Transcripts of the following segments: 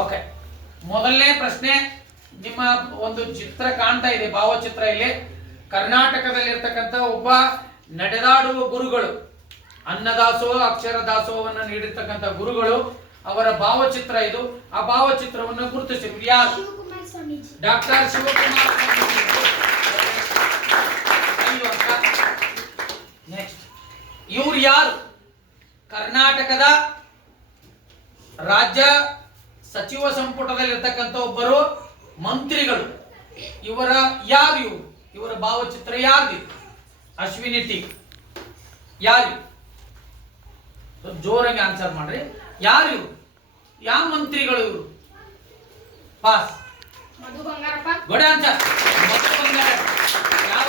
Okay ಮೊದಲನೇ ಪ್ರಶ್ನೆ ನಿಮ್ಮ ಒಂದು ಚಿತ್ರ ಕಾಣ್ತಾ ಇದೆ ಭಾವಚಿತ್ರ ಇಲ್ಲಿ. ಕರ್ನಾಟಕದಲ್ಲಿರ್ತಕ್ಕಂಥ ಒಬ್ಬ ನಡೆದಾಡುವ ಗುರುಗಳು ಅನ್ನದಾಸೋಹ ಅಕ್ಷರ ದಾಸೋಹವನ್ನು ನೀಡಿರ್ತಕ್ಕಂಥ ಗುರುಗಳು ಅವರ ಭಾವಚಿತ್ರ ಇದು. ಆ ಭಾವಚಿತ್ರವನ್ನು ಗುರುತಿಸಿ. ಯಾರು? ಶಿವಕುಮಾರ್ ಸ್ವಾಮೀಜಿ. ಡಾಕ್ಟರ್ ಶಿವಕುಮಾರ್ ನೆಕ್ಸ್ಟ್ ಇವ್ರು ಯಾರು ಕರ್ನಾಟಕದ ರಾಜ್ಯ ಸಚಿವ ಸಂಪುಟದಲ್ಲಿ ಸಂಪುಟದಲ್ಲಿರ್ತಕ್ಕಂಥ ಒಬ್ಬರು ಮಂತ್ರಿಗಳು. ಇವರ ಯಾರು ಇವರು? ಇವರ ಭಾವಚಿತ್ರ ಯಾರು ಅಶ್ವಿನಿ ಟಿ. ಯಾರು ಜೋರಾಗಿ ಆನ್ಸರ್ ಮಾಡ್ರಿ. ಯಾರು ಇವರು? ಯಾವ ಮಂತ್ರಿಗಳು ಇವರು? Pass Madhu Bangarappa. Good answer ಯಾವ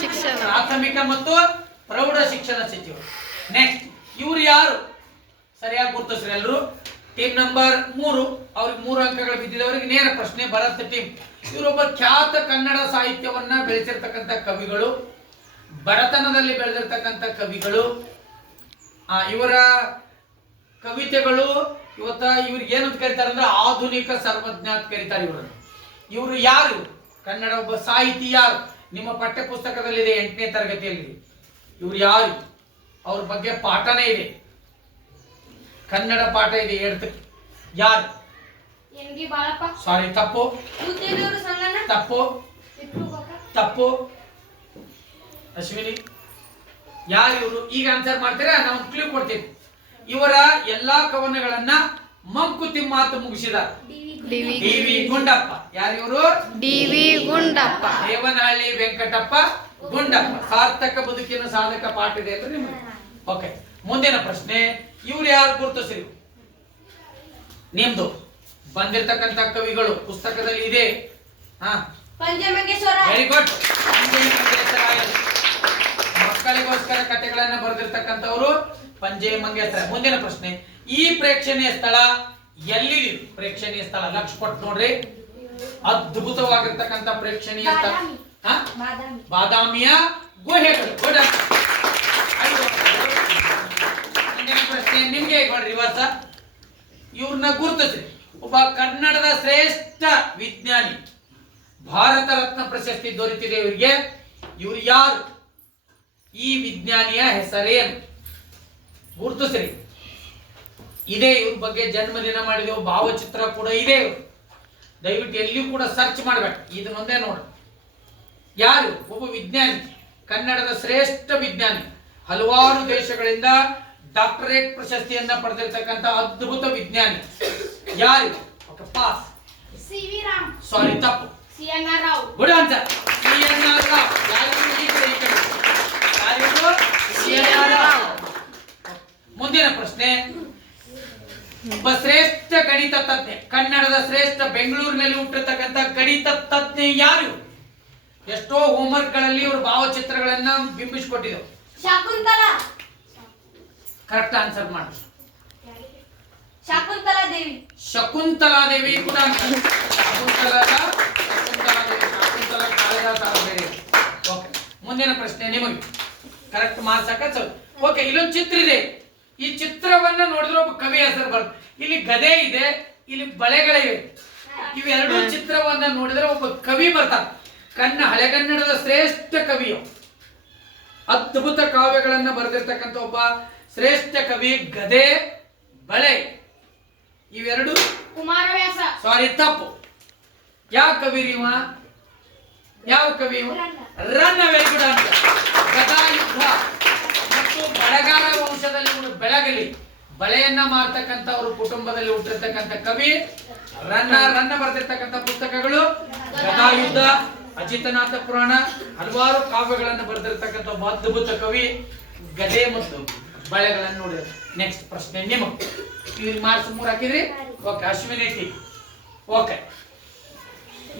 ಶಿಕ್ಷಣ. ಪ್ರಾಥಮಿಕ ಮತ್ತು ಪ್ರೌಢ ಶಿಕ್ಷಣ ಸಚಿವರು. ನೆಕ್ಸ್ಟ್ ಇವ್ರು ಯಾರು? ಸರಿಯಾಗಿ ಗುರುತಿಸ್ರಿ ಎಲ್ಲರೂ ಟೀಮ್ ನಂಬರ್ ಮೂರು. ಅವ್ರಿಗೆ ಮೂರು ಅಂಕಗಳು ಬಿದ್ದಿದವರಿಗೆ ನೇರ ಪ್ರಶ್ನೆ ಭರತ್ ಟೀಮ್ ಇವರೊಬ್ಬ ಖ್ಯಾತ ಕನ್ನಡ ಸಾಹಿತ್ಯವನ್ನ ಬೆಳೆಸಿರ್ತಕ್ಕಂಥ ಕವಿಗಳು ಬಡತನದಲ್ಲಿ ಬೆಳೆದಿರ್ತಕ್ಕಂಥ ಕವಿಗಳು ಆ, ಇವರ ಕವಿತೆಗಳು ಇವತ್ತ ಇವ್ರಿಗೆ ಏನಂತ ಕರೀತಾರೆ ಅಂದ್ರೆ ಆಧುನಿಕ ಸರ್ವಜ್ಞ ಅಂತ ಕರೀತಾರೆ ಇವರನ್ನು ಇವರು ಯಾರು? ಕನ್ನಡ ಒಬ್ಬ ಸಾಹಿತಿ ಯಾರು? ನಿಮ್ಮ ಪಠ್ಯ ಪುಸ್ತಕದಲ್ಲಿದೆ ಎಂಟನೇ ತರಗತಿಯಲ್ಲಿ. ಇವ್ರು ಯಾರು? ಅವ್ರ ಬಗ್ಗೆ ಪಾಠನೇ ಇದೆ. ಕನ್ನಡ ಪಾಠ ಇದೆ ಹೇಳ್ತಕ್ಕೆ ಯಾರು? ಎನ್ಗೆ ಬಾಳಪ್ಪ. ಸಾರಿ ತಪ್ಪು. ಸಂಗಣ್ಣ? ತಪ್ಪು. ತಪ್ಪು. ಅಶ್ವಿನಿ ಯಾರು ಇವರು? ಈಗ ಆನ್ಸರ್ ಮಾಡ್ತೀರಾ? ನಾವು ಕ್ಲೂ ಕೊಡ್ತೀವಿ ಇವರ ಎಲ್ಲಾ ಕವನಗಳನ್ನ ಮಂಕುತಿಮ್ಮ ಅಂತ ಮುಗಿಸಿದ ಡಿವಿ ಡಿ ವಿ ಗುಂಡಪ್ಪ. ಯಾರು ಇವರು? D V Gundappa. Devanahalli Venkatappa Gundappa. ಸಾರ್ಥಕ ಬದುಕಿನ ಸಾಧಕ ಪಾಠ ಇದೆ ಅಂದ್ರೆ ನಿಮಗೆ. ಓಕೆ ಮುಂದಿನ ಪ್ರಶ್ನೆ. ಇವ್ರು ಯಾರು ಗುರುತಿಸಿದ್ರು ನಿಮ್ದು. ಬಂದಿರತಕ್ಕಂತ ಕವಿಗಳು ಪುಸ್ತಕದಲ್ಲಿ ಇದೆ. ಹಾ. ವೆರಿ ಗುಡ್ ಮಕ್ಕಳಿಗೋಸ್ಕರ ಕಥೆಗಳನ್ನ ಬರೆದಿರ್ತಕ್ಕಂಥವ್ರು ಪಂಜೆ ಮಂಗೇಶ್ವರ ಮುಂದಿನ ಪ್ರಶ್ನೆ. ಈ ಪ್ರೇಕ್ಷಣೀಯ ಸ್ಥಳ ಎಲ್ಲಿ ಪ್ರೇಕ್ಷಣೀಯ ಸ್ಥಳ ಲಕ್ಷ ಕೊಟ್ಟು ನೋಡ್ರಿ. ಅದ್ಭುತವಾಗಿರ್ತಕ್ಕಂಥ ಪ್ರೇಕ್ಷಣೀಯ ಸ್ಥಳ. ಬಾದಾಮಿಯ ಗುಹೆಗಳು Good answer. ಐದು. ಮುಂದಿನ ಪ್ರಶ್ನೆ ನಿಮ್ಗೆ ನೋಡಿ ರಿವರ್ಸ ಇವ್ರನ್ನ ಗುರುತಿಸ್ರಿ ಒಬ್ಬ ಕನ್ನಡದ ಶ್ರೇಷ್ಠ ವಿಜ್ಞಾನಿ. ಭಾರತ ರತ್ನ ಪ್ರಶಸ್ತಿ ದೊರೆತಿದೆ ಇವರಿಗೆ. ಇವ್ರು ಯಾರು? ಈ ವಿಜ್ಞಾನಿಯ ಹೆಸರೇನು ಗುರುತಿಸ್ರಿ. ಇದೇ ಇವ್ರ ಬಗ್ಗೆ ಜನ್ಮದಿನ ಮಾಡಿದೆವು ಭಾವಚಿತ್ರ ಕೂಡ ಇದೆ ಇವರು. ದಯವಿಟ್ಟು ಎಲ್ಲಿಯೂ ಕೂಡ ಸರ್ಚ್ ಮಾಡಬೇಕು ಇದನ್ನೊಂದೇ ನೋಡಿ. ಯಾರು? ಒಬ್ಬ ವಿಜ್ಞಾನಿ. ಕನ್ನಡದ ಶ್ರೇಷ್ಠ ವಿಜ್ಞಾನಿ. ಹಲವಾರು ದೇಶಗಳಿಂದ ಡಾಕ್ಟರೇಟ್ ಪ್ರಶಸ್ತಿಯನ್ನ ಪಡೆದಿರ್ತಕ್ಕಂಥ ಅದ್ಭುತ ವಿಜ್ಞಾನಿ. ಯಾರು? Okay pass C V Ram. Sorry ತಪ್ಪು. C N R Rao. Good answer C N R Rao. ಯಾರು ಈ ಕಡೆ? ಈ ಕಡೆ ಸಿ ಎನ್ ಆರ್ ರಾವ್. ಮುಂದಿನ ಪ್ರಶ್ನೆ. ಒಬ್ಬ ಶ್ರೇಷ್ಠ ಗಣಿತ ತಜ್ಞೆ. ಕನ್ನಡದ ಶ್ರೇಷ್ಠ ಬೆಂಗಳೂರಿನಲ್ಲಿ ಹುಟ್ಟಿರ್ತಕ್ಕಂಥ ಗಣಿತ ತಜ್ಞೆ ಯಾರು? ಎಷ್ಟೋ ಹೋಮ್ವರ್ಕ್ಗಳಲ್ಲಿ ಇವರು ಭಾವಚಿತ್ರಗಳನ್ನ ಬಿಂಬಿಸಿಕೊಟ್ಟಿದ್ರು. ಶಕುಂತಲಾ. ಕರೆಕ್ಟ್ ಆನ್ಸರ್ ಮಾಡಿ. ಶಾಕುಂತಲ ದೇವಿ ಕೂಡ ಶಕುಂತಲಾ ಓಕೆ ಮುಂದಿನ ಪ್ರಶ್ನೆ ನಿಮಗೆ. ಕರೆಕ್ಟ್ ಮಾರ್ಕ್ಸ್ ಓಕೆ ಇಲ್ಲೊಂದು ಚಿತ್ರ ಇದೆ. ಈ ಚಿತ್ರವನ್ನ ನೋಡಿದ್ರೆ ಒಬ್ಬ ಕವಿ ಹೆಸರು ಬರುತ್ತೆ. ಇಲ್ಲಿ ಗದೆ ಇದೆ, ಇಲ್ಲಿ ಬಳೆಗಳಿವೆ ಇವೆರಡೂ ಚಿತ್ರವನ್ನ ನೋಡಿದ್ರೆ ಒಬ್ಬ ಕವಿ ಬರ್ತಾನೆ. ಕನ್ನ ಹಳೆಗನ್ನಡದ ಶ್ರೇಷ್ಠ ಕವಿಯು. ಅದ್ಭುತ ಕಾವ್ಯಗಳನ್ನ ಬರೆದಿರ್ತಕ್ಕಂಥ ಒಬ್ಬ ಶ್ರೇಷ್ಠ ಕವಿ ಗದೆ, ಬಳೆ. ಇವೆರಡು? ಕುಮಾರವ್ಯಾಸ. ಸಾರಿ ತಪ್ಪು. ಯಾವ ಕವಿ ನೀವ ಯಾವ ಕವಿ? ರನ್ನ ಗುಡ್ ಅಂತ ಗದಾಯುದ್ಧ ಮತ್ತು ಬಳೆಗಾರ ವಂಶದಲ್ಲಿ ಒಂದು ಬೆಳಗಲಿ. ಬಳೆಯನ್ನ ಮಾರ್ತಕ್ಕಂಥ ಅವ್ರ ಕುಟುಂಬದಲ್ಲಿ ಹುಟ್ಟಿರ್ತಕ್ಕಂಥ ಕವಿ ರನ್ನ ರನ್ನ ಬರೆದಿರ್ತಕ್ಕಂಥ ಪುಸ್ತಕಗಳು ಗದಾಯುದ್ಧ ಅಜಿತನಾಥ ಪುರಾಣ ಹಲವಾರು ಕಾವ್ಯಗಳನ್ನು ಬರೆದಿರ್ತಕ್ಕಂಥ ಅದ್ಭುತ ಕವಿ ಗದೆ ಮತ್ತು ಬಳೆಗಳನ್ನು ನೋಡಿದ ನೆಕ್ಸ್ಟ್ ಪ್ರಶ್ನೆ ನಿಮಗೆ ಇವ್ರಿಗೆ ಮಾರ್ಕ್ಸ್ ಮೂರ್ ಹಾಕಿದ್ರಿ? ಓಕೆ ಅಶ್ವಿನಿ ಟಿ ಓಕೆ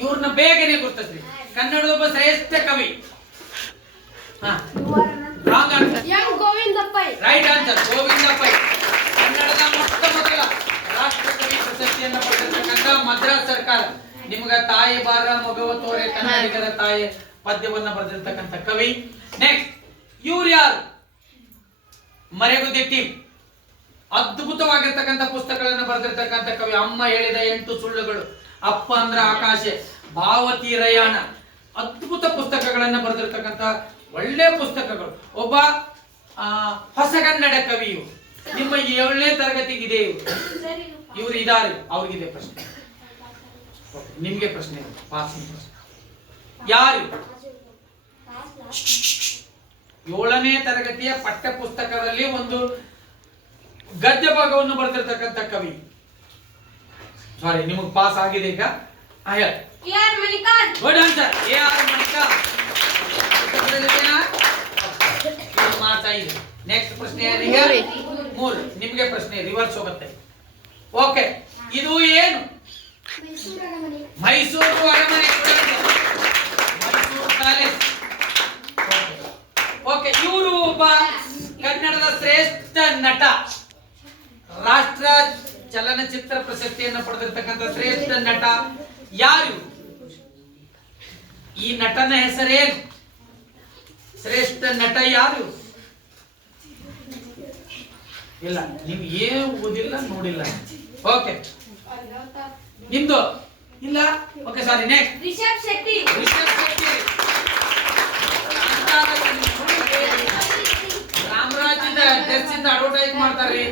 ಇವ್ರನ್ನ ಬೇಗನೆ ಗುರುತಿಸ್ರಿ. ಕನ್ನಡದ ಒಬ್ಬ ಶ್ರೇಷ್ಠ ಕವಿ. Wrong answer M Govinda right answer Govinda Pai ಕನ್ನಡದ ಮೊಟ್ಟ ಮೊದಲ ರಾಷ್ಟ್ರಕವಿ ಪ್ರಶಸ್ತಿಯನ್ನ ಪಡೆದಿರ್ತಕ್ಕಂಥ ಮದ್ರಾಸ್ ಸರ್ಕಾರ. ನಿಮ್ಗ ತಾಯಿ ಬಾರ ಮಗವ ತೋರೆ ಕನ್ನಡಿಗರ ತಾಯಿ ಪದ್ಯವನ್ನ ಬರೆದಿರ್ತಕ್ಕಂಥ ಕವಿ. ನೆಕ್ಸ್ಟ್ ಇವ್ರು ಯಾರು? ಮರೆಗುದ್ದಿ ಟೀಮ್ ಅದ್ಭುತವಾಗಿರ್ತಕ್ಕಂಥ ಪುಸ್ತಕಗಳನ್ನು ಬರೆದಿರ್ತಕ್ಕಂಥ ಕವಿ ಅಮ್ಮ ಹೇಳಿದ ಎಂಟು ಸುಳ್ಳುಗಳು. ಅಪ್ಪ ಅಂದ್ರ ಆಕಾಶೆ, ಭಾವತಿ ರಯಾನ. ಅದ್ಭುತ ಪುಸ್ತಕಗಳನ್ನ ಬರೆದಿರ್ತಕ್ಕಂಥ ಒಳ್ಳೆ ಪುಸ್ತಕಗಳು. ಒಬ್ಬ ಹೊಸಗನ್ನಡ ಕವಿಯು, ನಿಮ್ಮ ಏಳನೇ ತರಗತಿಗಿದೆ ಇವರು. ಇವರು ಇದಾರೆ, ಅವ್ರಿಗಿದೆ ಪ್ರಶ್ನೆ. ನಿಮ್ಗೆ ಪ್ರಶ್ನೆ. ಪಾಸಿಂಗ್ ಪ್ರಶ್ನೆ. ಯಾರು? ಏಳನೇ ತರಗತಿಯ ಪಠ್ಯ ಪುಸ್ತಕದಲ್ಲಿ ಒಂದು ಗದ್ಯ ಭಾಗವನ್ನು ಬರ್ತಿರ್ತಕ್ಕಂಥ ಕವಿ. ಸಾರಿ ನಿಮಗೆ ಪಾಸ್ ಆಗಿದೆ ಈಗ? ನೆಕ್ಸ್ಟ್ ಪ್ರಶ್ನೆ ಯಾರಿಗೆ ಮೂರು. ನಿಮ್ಗೆ ಪ್ರಶ್ನೆ ರಿವರ್ಸ್ ಹೋಗುತ್ತೆ. ಓಕೆ ಇದು ಏನು? ಮೈಸೂರು ಅರಮನೆ ಮೈಸೂರು ಪ್ಯಾಲೇಸ್. ಓಕೆ ಇವರು ಒಬ್ಬ ಕನ್ನಡದ ಶ್ರೇಷ್ಠ ನಟ. ರಾಷ್ಟ್ರ ಚಲನಚಿತ್ರ ಪ್ರಶಸ್ತಿಯನ್ನು ಪಡೆದಿರ್ತಕ್ಕಂಥ ಶ್ರೇಷ್ಠ ನಟ ಯಾರು? ಈ ನಟನ ಹೆಸರೇನು? ಶ್ರೇಷ್ಠ ನಟ ಯಾರು? ಇಲ್ಲ, ನೀವು ಏನು ಓದಿಲ್ಲ, ನೋಡಿಲ್ಲ. ಓಕೆ ನಿಮ್ದು? ಇಲ್ಲ. Okay sorry next Rishab Shetty Rishab Shetty ಕಾಂತಾರದಲ್ಲಿ ರಾಮರಾಜ್ಯದ ಡ್ರೆಸ್ ಇಂದ ಅಡ್ವರ್ಟೈಸ್ ಮಾಡ್ತಾರ್ರಿ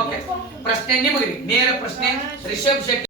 ಓಕೆ ಪ್ರಶ್ನೆ ನಿಮಗೆ ನೇರ ಪ್ರಶ್ನೆ ರಿಷಬ್ ಶೆಟ್ಟಿ